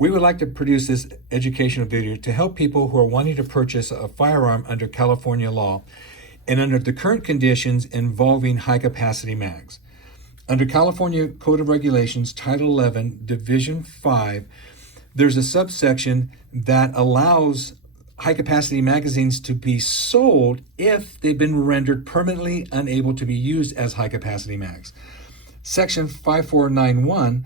We would like to produce this educational video to help people who are wanting to purchase a firearm under California law and under the current conditions involving high-capacity mags. Under California Code of Regulations, Title 11, Division 5, there's a subsection that allows high-capacity magazines to be sold if they've been rendered permanently unable to be used as high-capacity mags. Section 5491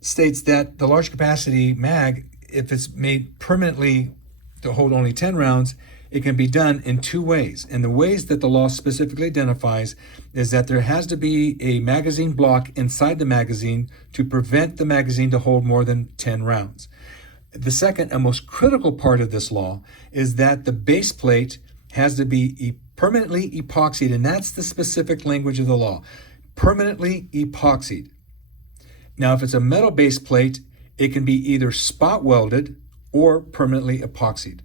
states that the large capacity mag, if it's made permanently to hold only 10 rounds, it can be done in two ways. And the ways that the law specifically identifies is that there has to be a magazine block inside the magazine to prevent the magazine to hold more than 10 rounds. The second and most critical part of this law is that the base plate has to be permanently epoxied, and that's the specific language of the law, permanently epoxied. Now, if it's a metal base plate, it can be either spot welded or permanently epoxied.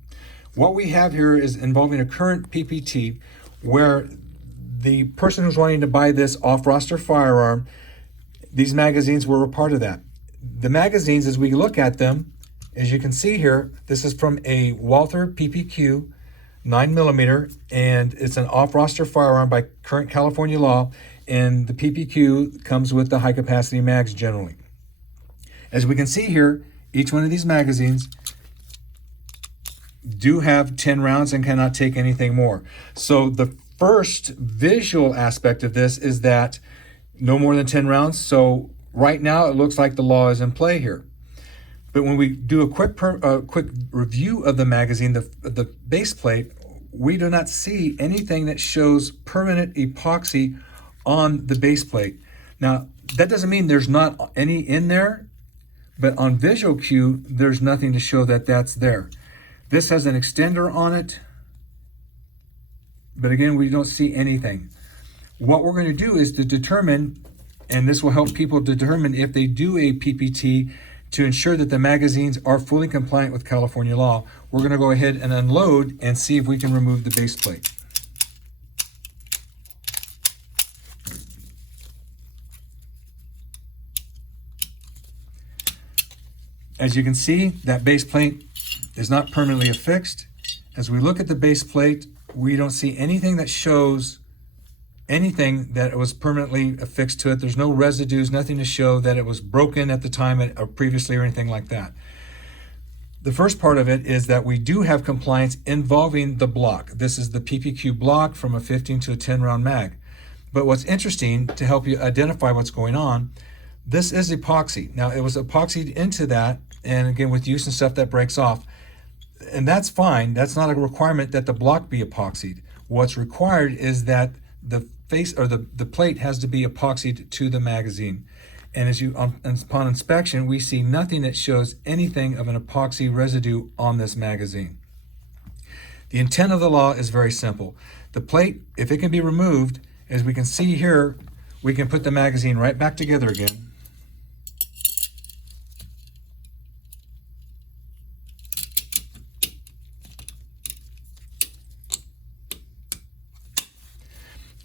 What we have here is involving a current PPT where the person who's wanting to buy this off-roster firearm, these magazines were a part of that. The magazines, as we look at them, as you can see here, this is from a Walther PPQ 9mm, and it's an off-roster firearm by current California law, and the PPQ comes with the high-capacity mags generally. As we can see here, each one of these magazines do have 10 rounds and cannot take anything more. So the first visual aspect of this is that no more than 10 rounds. So right now it looks like the law is in play here. But when we do a quick review of the magazine, the base plate, we do not see anything that shows permanent epoxy on the base plate. Now, that doesn't mean there's not any in there, but on visual cue, there's nothing to show that that's there. This has an extender on it, but again, we don't see anything. What we're going to do is to determine, and this will help people determine if they do a PPT to ensure that the magazines are fully compliant with California law. We're going to go ahead and unload and see if we can remove the base plate. As you can see, that base plate is not permanently affixed. As we look at the base plate, we don't see anything that shows anything that was permanently affixed to it. There's no residues, nothing to show that it was broken at the time or previously or anything like that. The first part of it is that we do have compliance involving the block. This is the PPQ block from a 15 to a 10 round mag. But what's interesting to help you identify what's going on, this is epoxy. Now, it was epoxied into that, and again, with use and stuff, that breaks off. And that's fine. That's not a requirement that the block be epoxied. What's required is that the face or the plate has to be epoxied to the magazine. And as you upon inspection, we see nothing that shows anything of an epoxy residue on this magazine. The intent of the law is very simple. The plate, if it can be removed, as we can see here, we can put the magazine right back together again.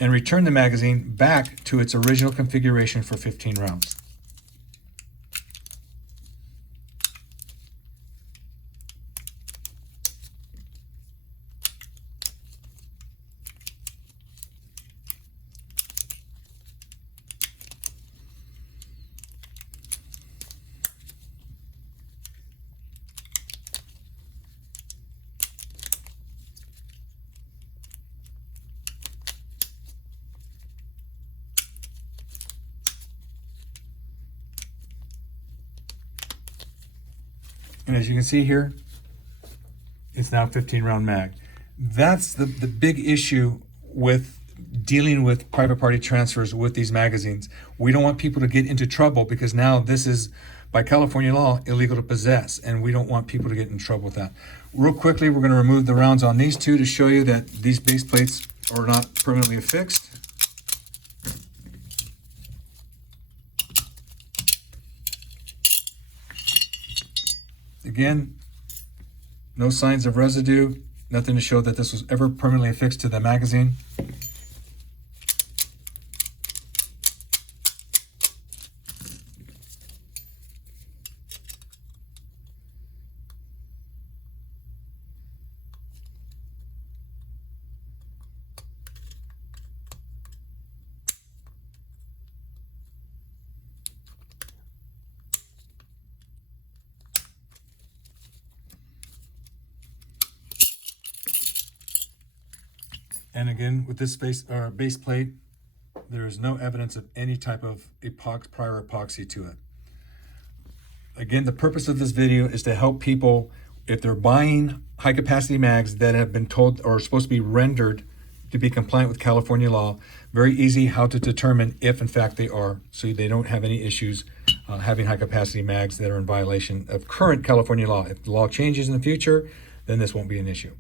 And return the magazine back to its original configuration for 15 rounds. And as you can see here, it's now 15 round mag. That's the big issue with dealing with private party transfers with these magazines. We don't want people to get into trouble because now this is, by California law, illegal to possess, and we don't want people to get in trouble with that. Real quickly, we're going to remove the rounds on these two to show you that these base plates are not permanently affixed. Again, no signs of residue, nothing to show that this was ever permanently affixed to the magazine. And again, with this base plate, there is no evidence of any type of prior epoxy to it. Again, the purpose of this video is to help people, if they're buying high capacity mags that have been told or are supposed to be rendered to be compliant with California law, very easy how to determine if in fact they are, so they don't have any issues having high capacity mags that are in violation of current California law. If the law changes in the future, then this won't be an issue.